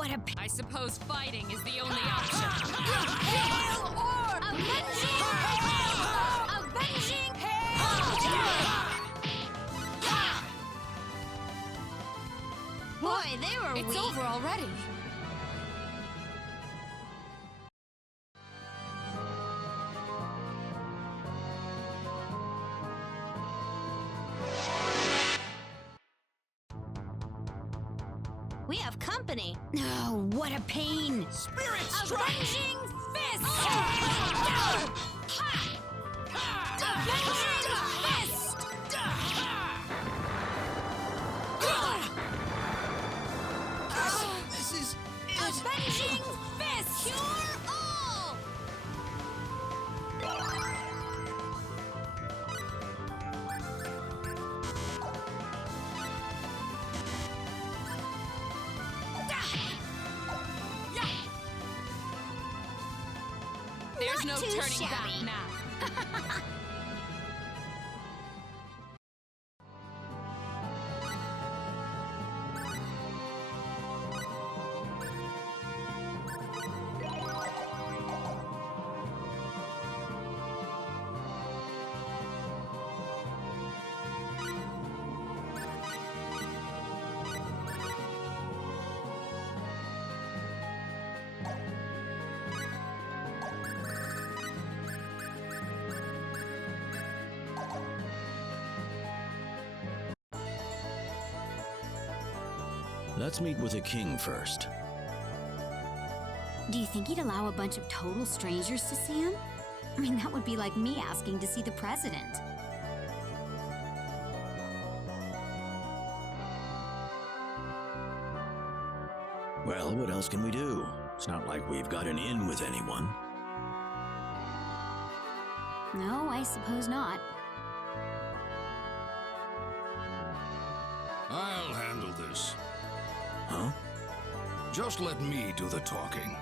what a... I suppose fighting is the only option. Hail or... Avenging! Avenging! Boy, they were It's weak. over already. We have company. Oh, what a pain. Spirit strike! Avenging fist! This is it! Avenging fist! Cure all! There's no Not too turning back shabby. now. Let's meet with the king first. Do you think he'd allow a bunch of total strangers to see him? I mean, that would be like me asking to see the president. Well, what else can we do? It's not like we've got an in with anyone. No, I suppose not. I'll handle this. Huh? Just let me do the talking.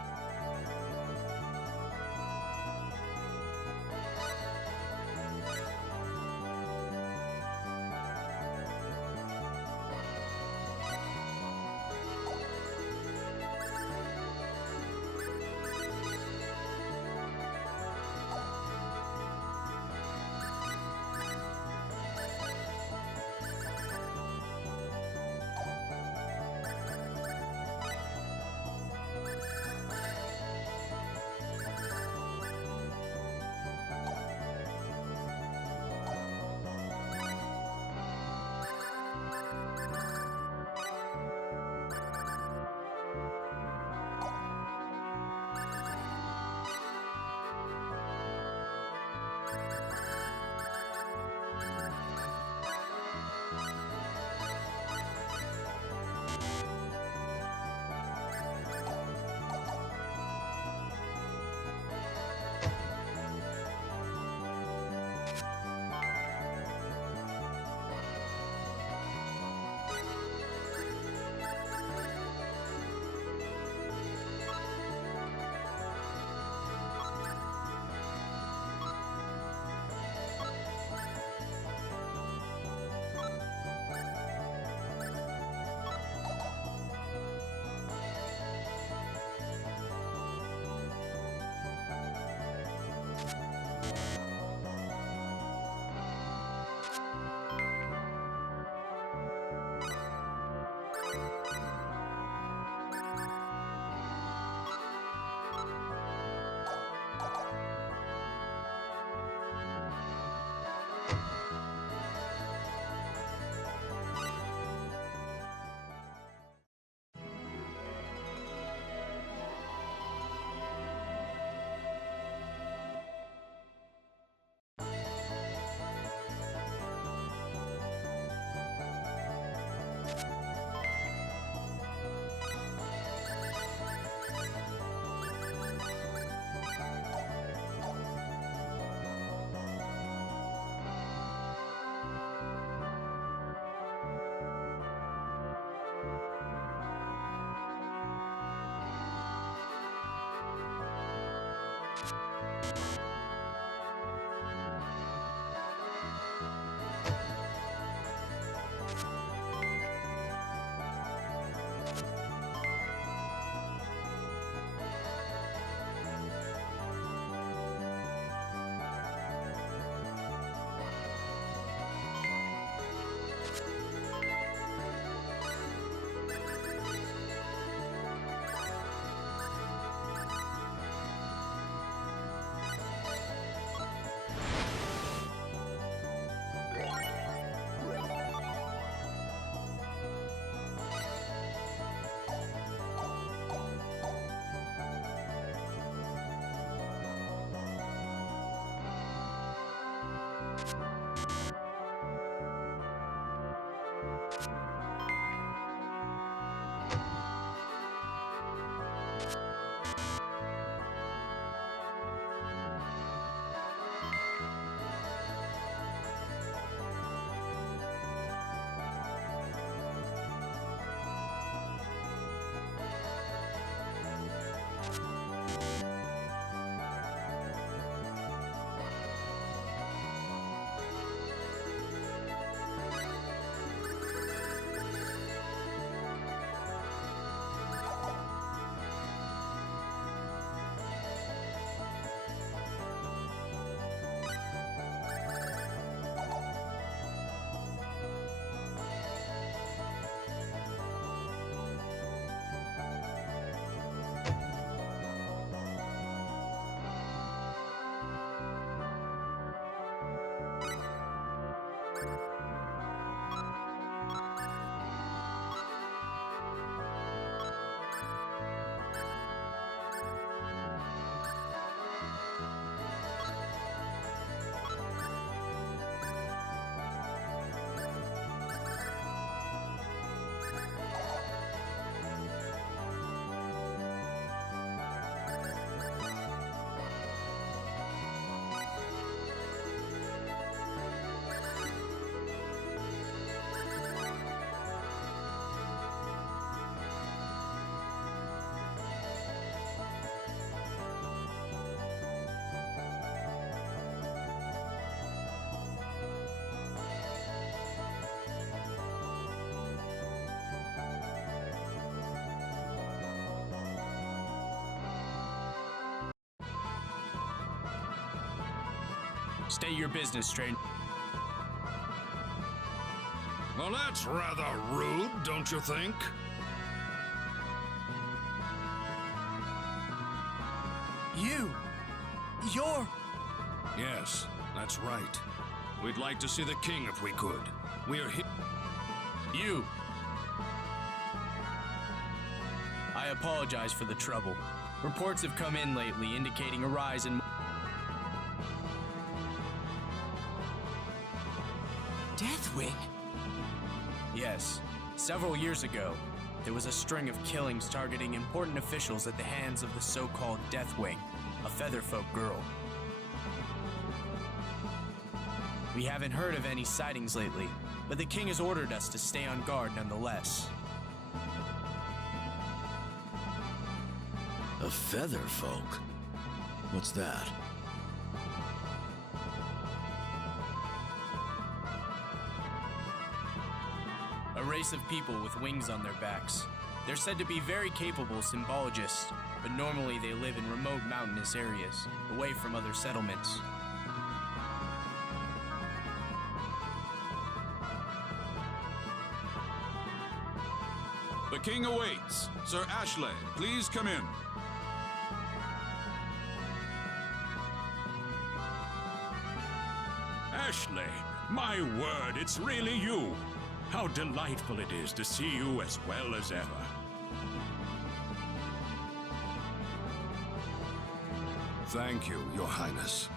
State your business, stranger. Well, that's rather rude, don't you think? You're... Yes, that's right. We'd like to see the king if we could. We're here. You! I apologize for the trouble. Reports have come in lately indicating a rise in... Deathwing? Yes. Several years ago, there was a string of killings targeting important officials at the hands of the so-called Deathwing, a Featherfolk girl. We haven't heard of any sightings lately, but the king has ordered us to stay on guard nonetheless. A Featherfolk? What's that? A race of people with wings on their backs. They're said to be very capable symbologists, but normally they live in remote mountainous areas, away from other settlements. The king awaits. Sir Ashley, please come in. Ashley, my word, it's really you. How delightful it is to see you as well as ever. Thank you, Your Highness.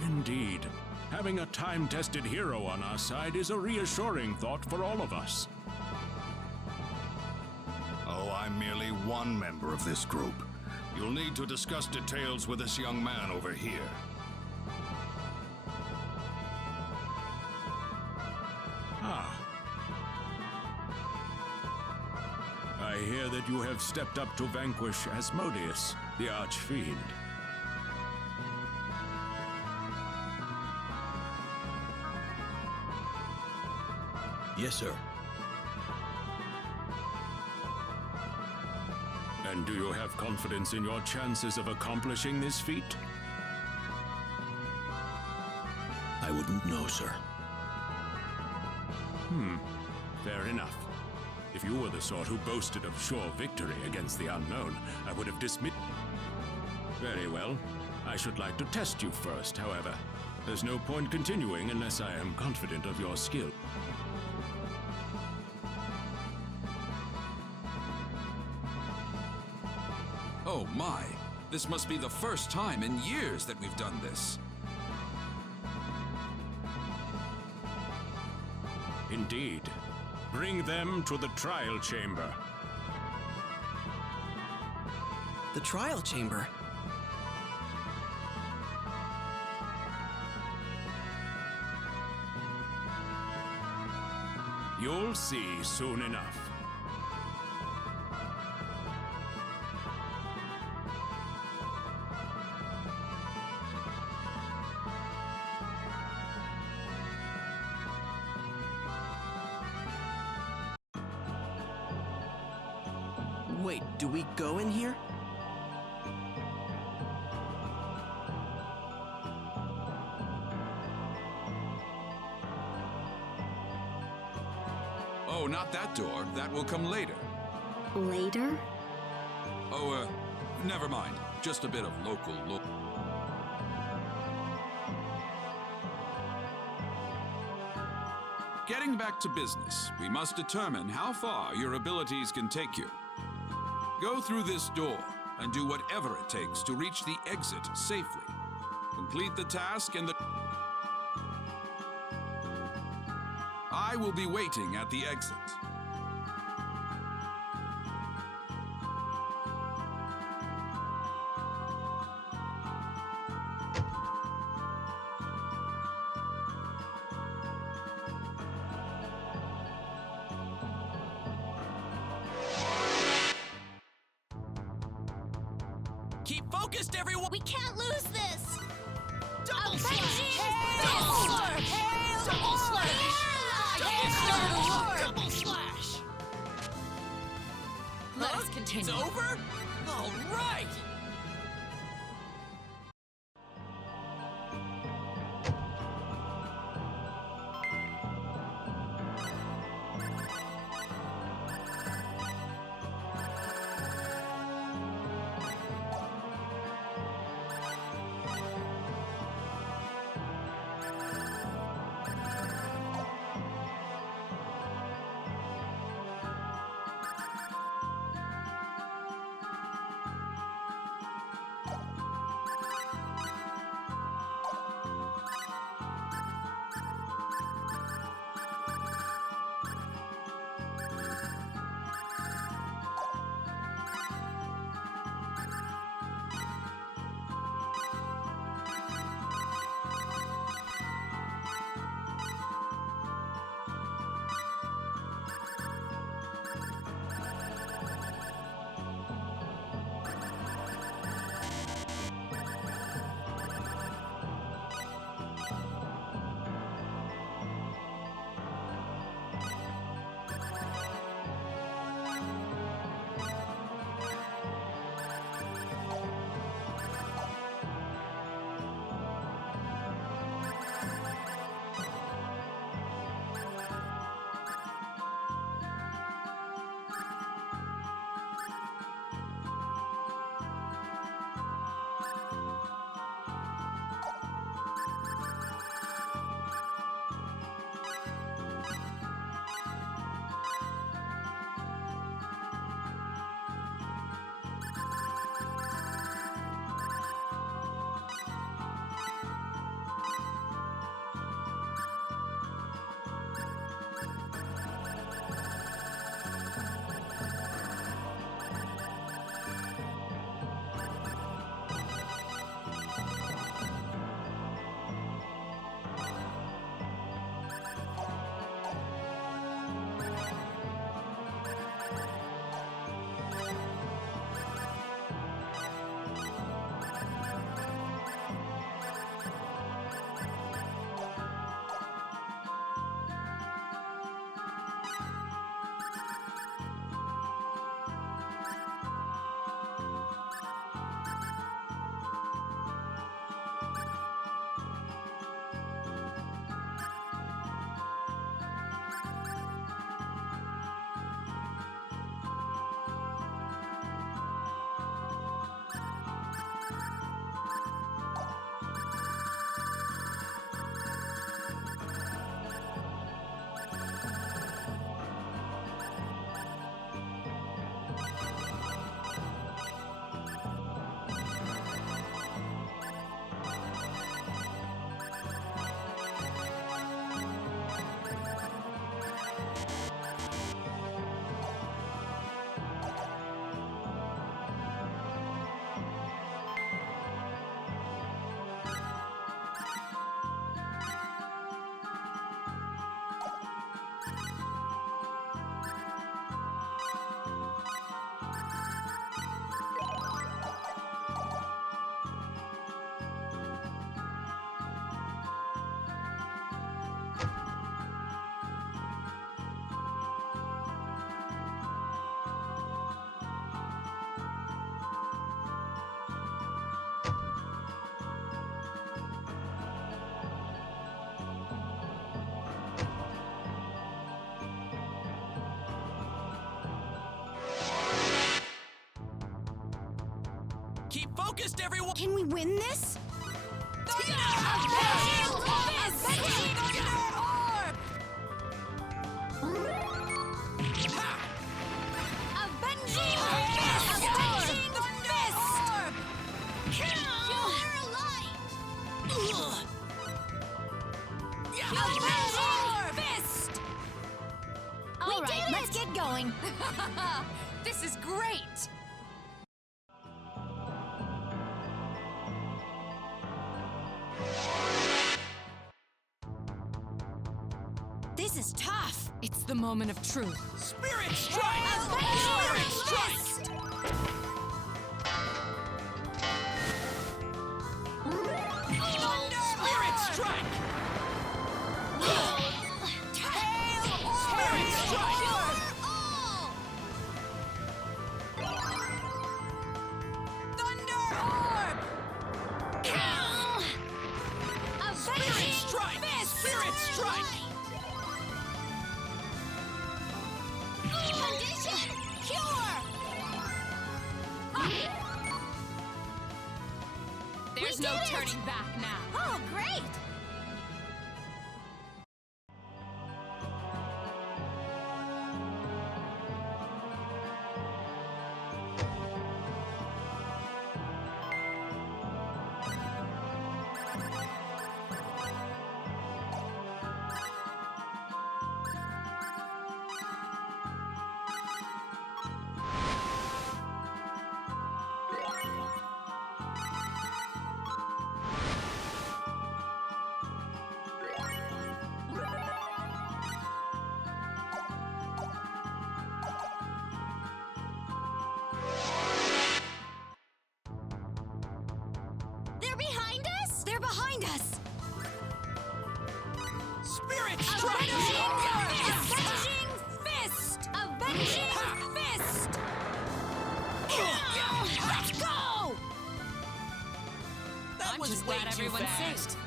Indeed. Having a time-tested hero on our side is a reassuring thought for all of us. Oh, I'm merely one member of this group. You'll need to discuss details with this young man over here. Ah. I hear that you have stepped up to vanquish Asmodeus, the Archfiend. Yes, sir. And do you have confidence in your chances of accomplishing this feat? I wouldn't know, sir. Fair enough. If you were the sort who boasted of sure victory against the unknown, I would have dismissed... Very well. I should like to test you first, however. There's no point continuing unless I am confident of your skill. Oh my, this must be the first time in years that we've done this. Indeed. Bring them to the trial chamber. The trial chamber? You'll see soon enough. Wait, do we go in here? Oh, not that door. That will come later. Later? Oh, never mind. Just a bit of local look. Getting back to business, we must determine how far your abilities can take you. Go through this door and do whatever it takes to reach the exit safely. Complete the task and I will be waiting at the exit. Keep focused, everyone! We can't lose this! Double slash! Double slash! Double slash! Double slash! Let us continue. It's over? All right! Can we win this? All right, let's get going. This is great! This is tough. It's the moment of truth. Spirit strike! Spirit strike! Spirit strike! Spirit strike! Thunder orb! Spirit strike! Spirit strike! Condition cure. There's no turning back now. Oh, great. They're behind us? They're behind us. Spirit strike! Avenging fist! Avenging fist! Let's go! That I'm was just way glad too everyone's fast. safe.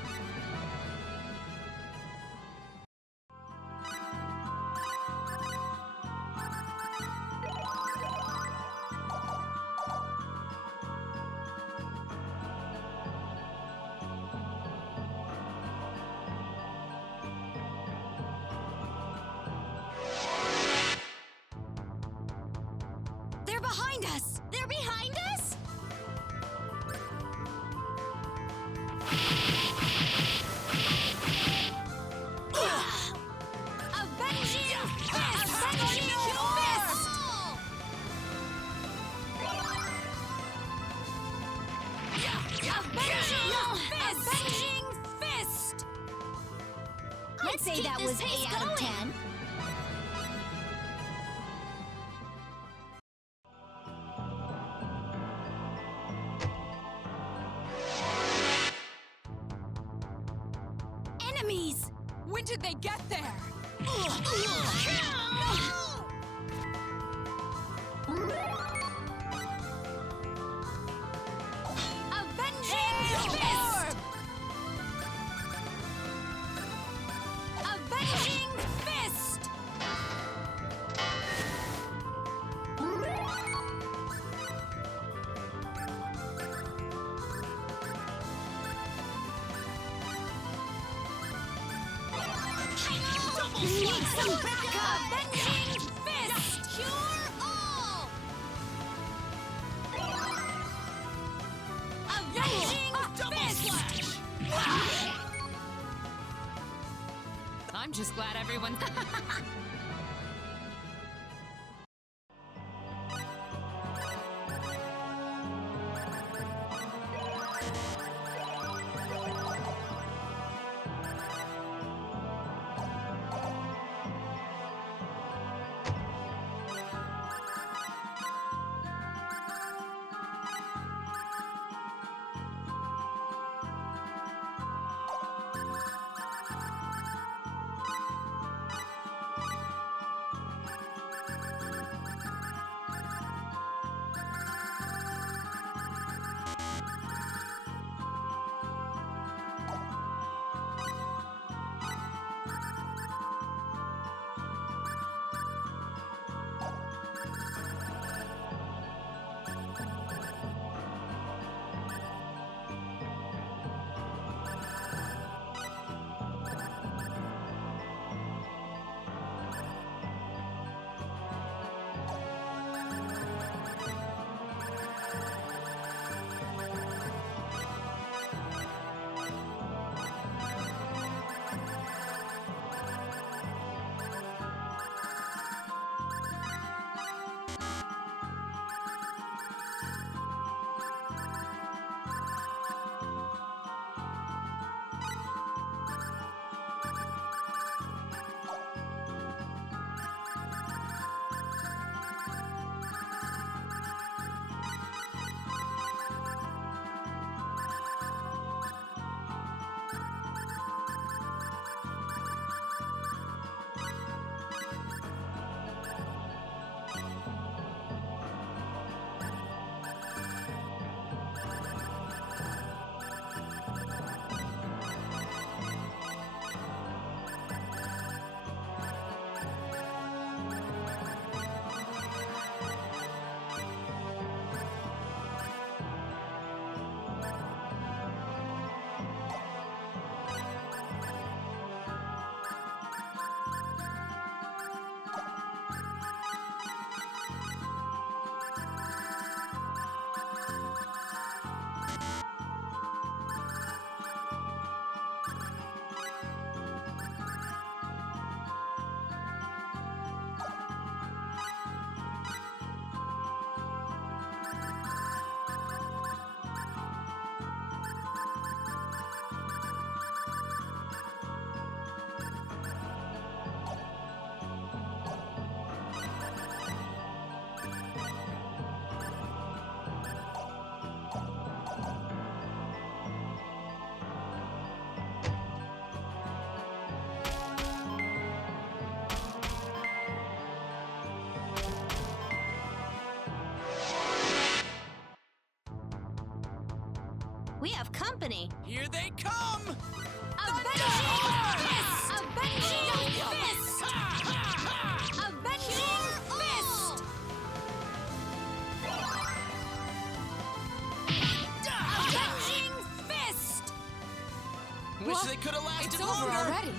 They're behind us! They're behind us? Avenging fist! Avenging fist! Avenging fist! I'd say that was 8 out of 10. Enemies! When did they get there? Avenging fist! Avenging fist! Need some backup! Avenging fist! Cure all! Avenging fist! I'm just glad everyone's... company. Here they come! Avenging Fist! Avenging Fist! Avenging Fist! Avenging Fist! Wish What? they could have lasted It's over longer. already.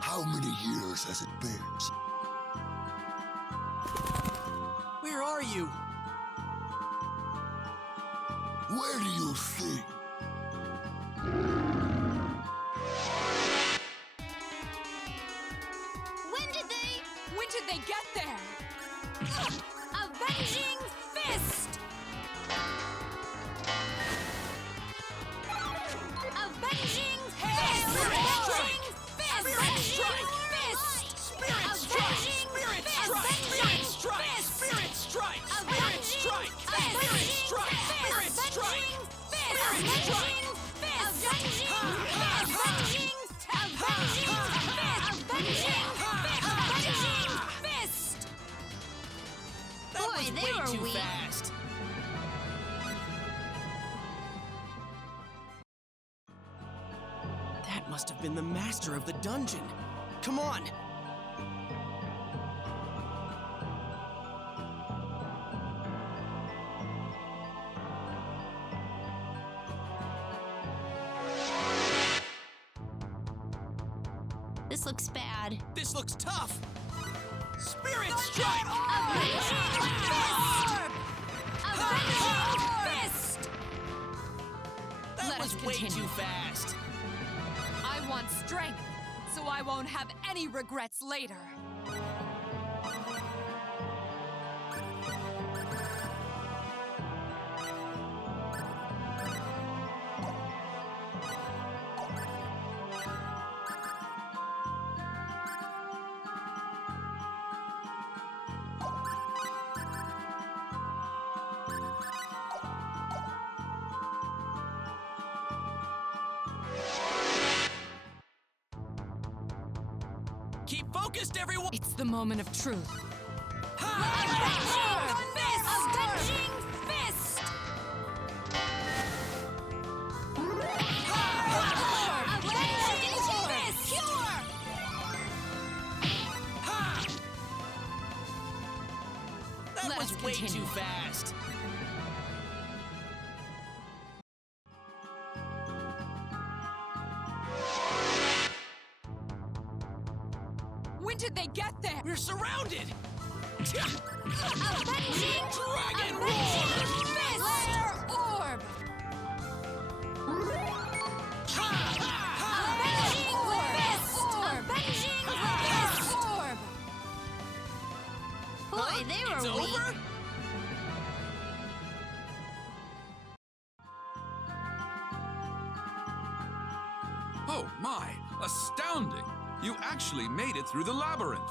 How many years has it been? Where are you? Where do you think? When did they get there? Avenging Fist! Avenging Fist! Avenging Fist! Avenging Fist! Spirit strike! Spirit strike! Spirit strike! Spirit strike! Spirit strike! Spirit strike! Spirit strike! Spirit strike! That Boy, was they way were too weak. fast. That must have been the master of the dungeon. Come on! This looks bad. This looks tough! Spirit strike! Avenging Fist! Avenging Fist! That Let was us way continue. too fast. I want strength, so I won't have any regrets later. Keep focused, everyone! It's the moment of truth. Avenging Fist! Avenging Fist! Avenging Fist! That Let was us way continue. too fast. When did they get there? We're surrounded! Avenging! Dragon Avenging fist! Flare orb! Avenging fist! Avenging fist! Orb! Boy, they were It's weak. over? Oh my, astounding! You actually made it through the labyrinth.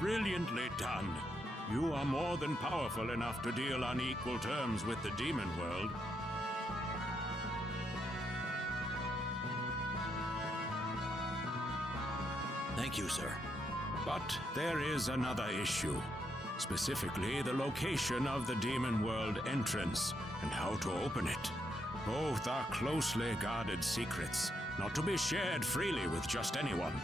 Brilliantly done. You are more than powerful enough to deal on equal terms with the demon world. Thank you, sir. But there is another issue. Specifically, the location of the demon world entrance and how to open it. Both are closely guarded secrets, not to be shared freely with just anyone.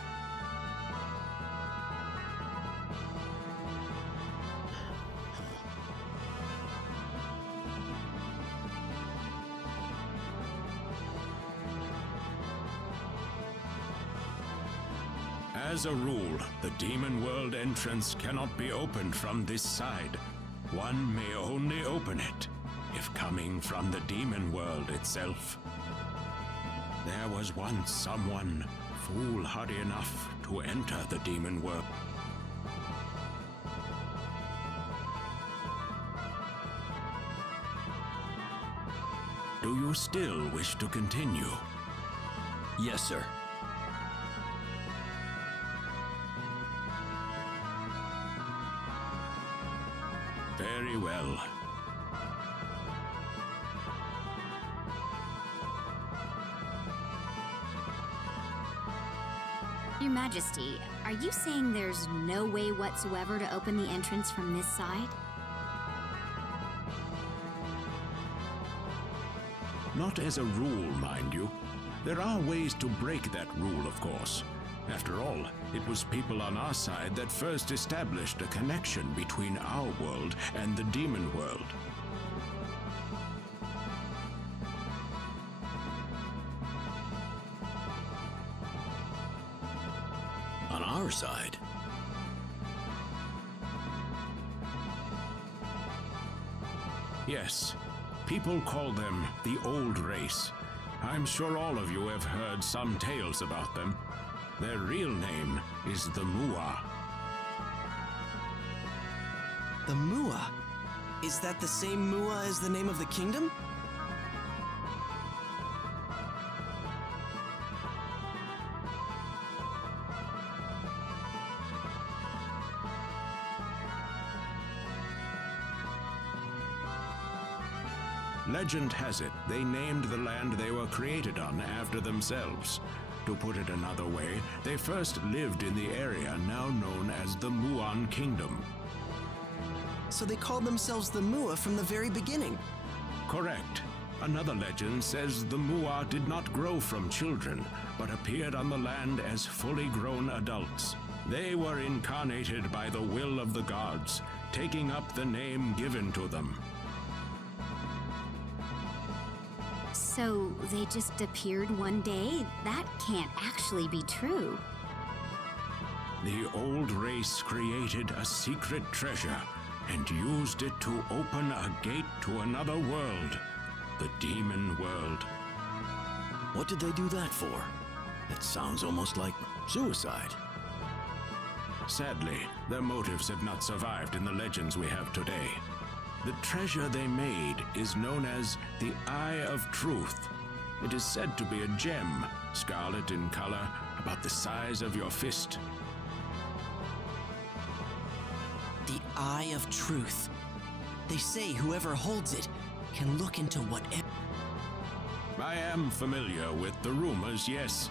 As a rule, the demon world entrance cannot be opened from this side. One may only open it if coming from the demon world itself. There was once someone foolhardy enough to enter the demon world. Do you still wish to continue? Yes, sir. Very well. Your Majesty, are you saying there's no way whatsoever to open the entrance from this side? Not as a rule, mind you. There are ways to break that rule, of course. After all, it was people on our side that first established a connection between our world and the demon world. On our side? Yes, people call them the Old Race. I'm sure all of you have heard some tales about them. Their real name is the Mua. The Mua? Is that the same Mua as the name of the kingdom? Legend has it they named the land they were created on after themselves. To put it another way, they first lived in the area now known as the Muon Kingdom. So they called themselves the Mua from the very beginning. Correct. Another legend says the Mua did not grow from children, but appeared on the land as fully grown adults. They were incarnated by the will of the gods, taking up the name given to them. So they just appeared one day? That can't actually be true. The old race created a secret treasure and used it to open a gate to another world, the demon world. What did they do that for? It sounds almost like suicide. Sadly, their motives have not survived in the legends we have today. The treasure they made is known as the Eye of Truth. It is said to be a gem, scarlet in color, about the size of your fist. The Eye of Truth. They say whoever holds it can look into whatever. I am familiar with the rumors, yes.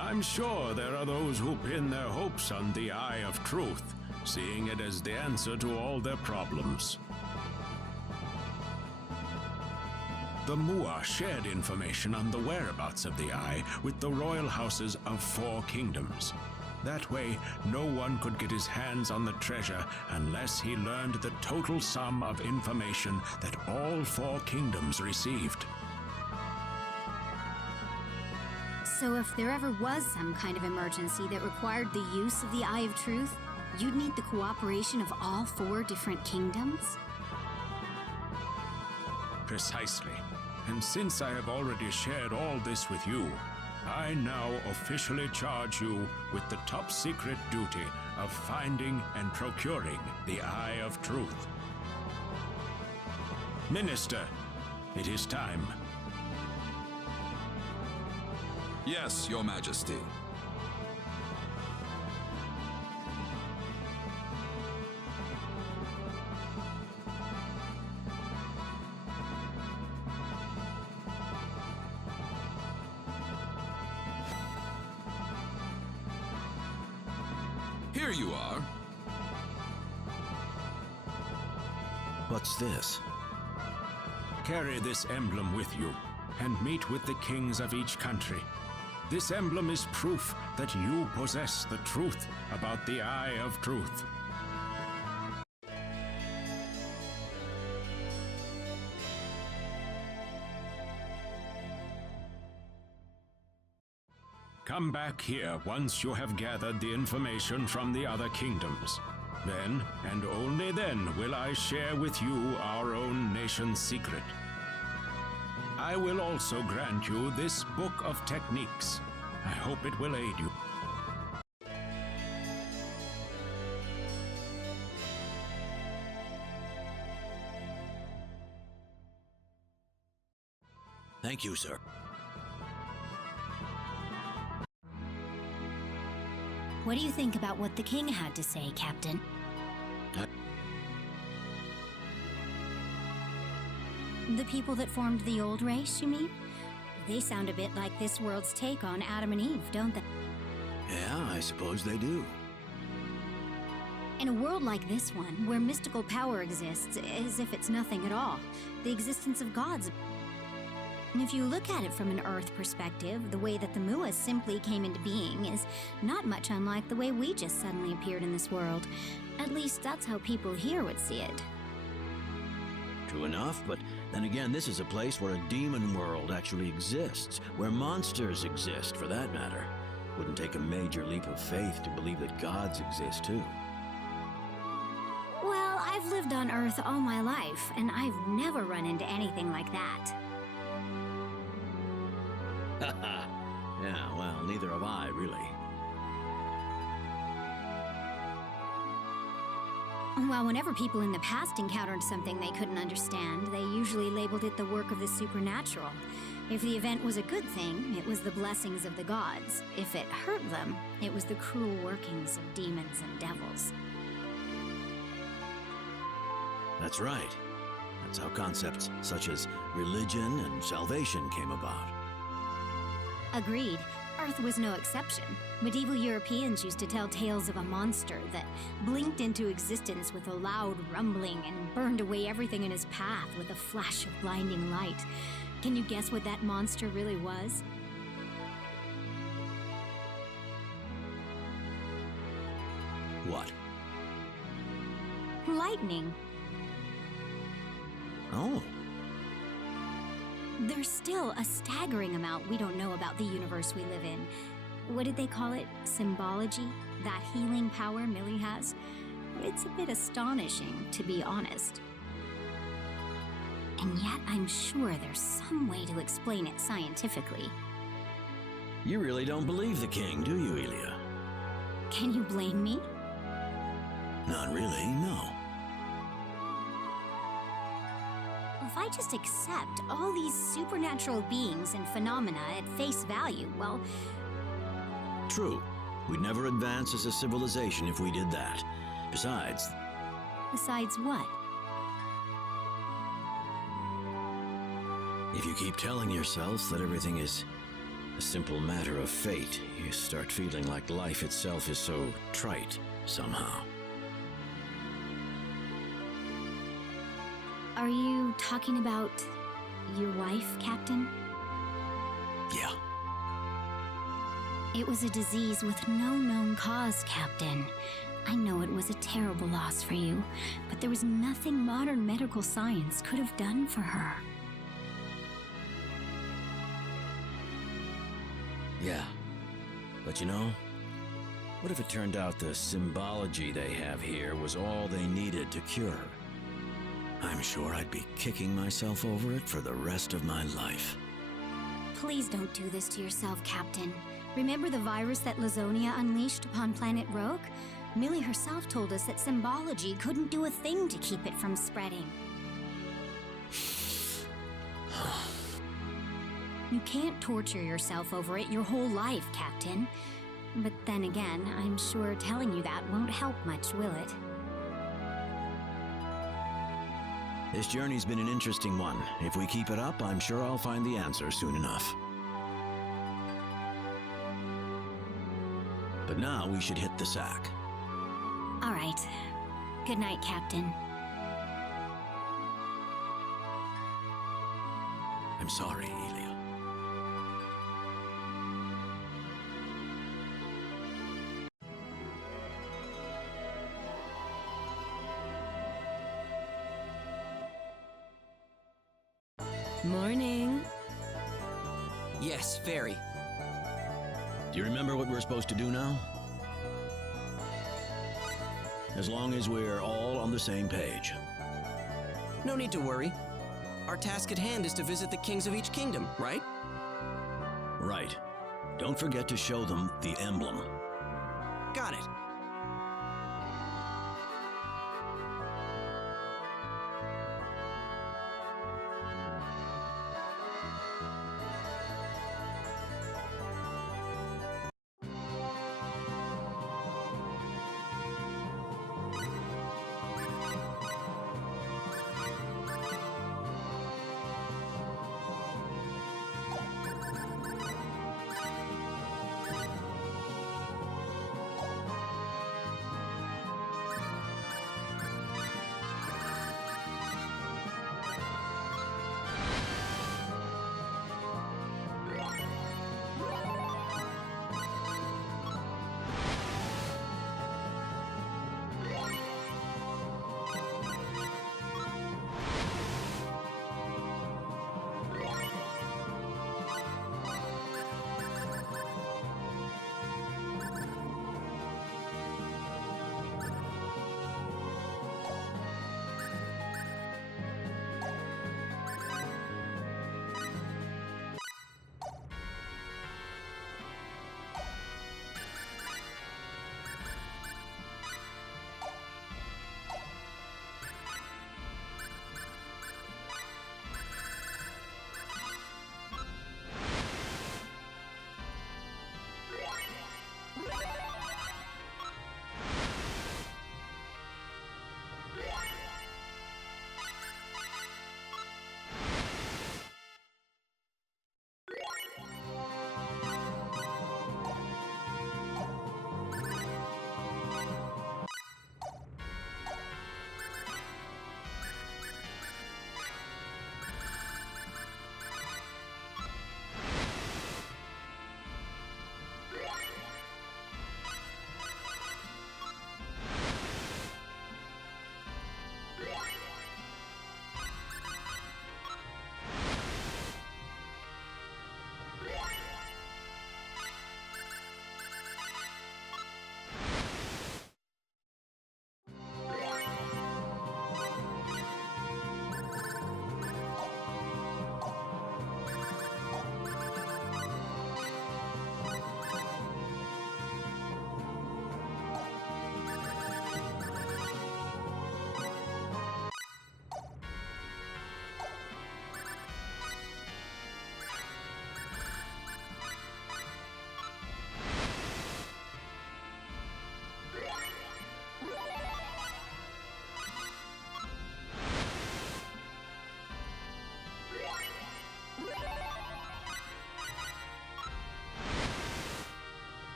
I'm sure there are those who pin their hopes on the Eye of Truth, seeing it as the answer to all their problems. The Mua shared information on the whereabouts of the Eye with the royal houses of 4 kingdoms. That way, no one could get his hands on the treasure unless he learned the total sum of information that all 4 kingdoms received. So if there ever was some kind of emergency that required the use of the Eye of Truth, you'd need the cooperation of all 4 different kingdoms? Precisely. And since I have already shared all this with you, I now officially charge you with the top secret duty of finding and procuring the Eye of Truth. Minister, it is time. Yes, Your Majesty. Here you are. What's this? Carry this emblem with you, and meet with the kings of each country. This emblem is proof that you possess the truth about the Eye of Truth. Come back here once you have gathered the information from the other kingdoms. Then, and only then, will I share with you our own nation's secret. I will also grant you this book of techniques. I hope it will aid you. Thank you, sir. What do you think about what the king had to say, Captain? The people that formed the old race, you mean? They sound a bit like this world's take on Adam and Eve, don't they? Yeah, I suppose they do. In a world like this one, where mystical power exists as if it's nothing at all, the existence of gods. And if you look at it from an Earth perspective, the way that the Muas simply came into being is not much unlike the way we just suddenly appeared in this world. At least that's how people here would see it. True enough, but then again, this is a place where a demon world actually exists, where monsters exist, for that matter. Wouldn't take a major leap of faith to believe that gods exist, too. Well, I've lived on Earth all my life, and I've never run into anything like that. Yeah, well, neither have I, really. Well, whenever people in the past encountered something they couldn't understand, they usually labeled it the work of the supernatural. If the event was a good thing, it was the blessings of the gods. If it hurt them, it was the cruel workings of demons and devils. That's right. That's how concepts such as religion and salvation came about. Agreed. Earth was no exception. Medieval Europeans used to tell tales of a monster that blinked into existence with a loud rumbling and burned away everything in his path with a flash of blinding light. Can you guess what that monster really was? What? Lightning. Oh. There's still a staggering amount we don't know about the universe we live in. What did they call it? Symbology? That healing power Millie has? It's a bit astonishing, to be honest. And yet I'm sure there's some way to explain it scientifically. You really don't believe the king, do you, Elia? Can you blame me? Not really, no. If I just accept all these supernatural beings and phenomena at face value, well... True. We'd never advance as a civilization if we did that. Besides... Besides what? If you keep telling yourself that everything is a simple matter of fate, you start feeling like life itself is so trite, somehow. Are you talking about your wife, Captain? Yeah. It was a disease with no known cause, Captain. I know it was a terrible loss for you, but there was nothing modern medical science could have done for her. Yeah. But you know, what if it turned out the symbology they have here was all they needed to cure her? I'm sure I'd be kicking myself over it for the rest of my life. Please don't do this to yourself, Captain. Remember the virus that Lazonia unleashed upon planet Rogue? Millie herself told us that symbology couldn't do a thing to keep it from spreading. You can't torture yourself over it your whole life, Captain. But then again, I'm sure telling you that won't help much, will it? This journey's been an interesting one. If we keep it up, I'm sure I'll find the answer soon enough. But now we should hit the sack. All right. Good night, Captain. I'm sorry, Elia. Morning. Yes, very. Do you remember what we're supposed to do now? As long as we're all on the same page. No need to worry. Our task at hand is to visit the kings of each kingdom, right? Right. Don't forget to show them the emblem. Got it.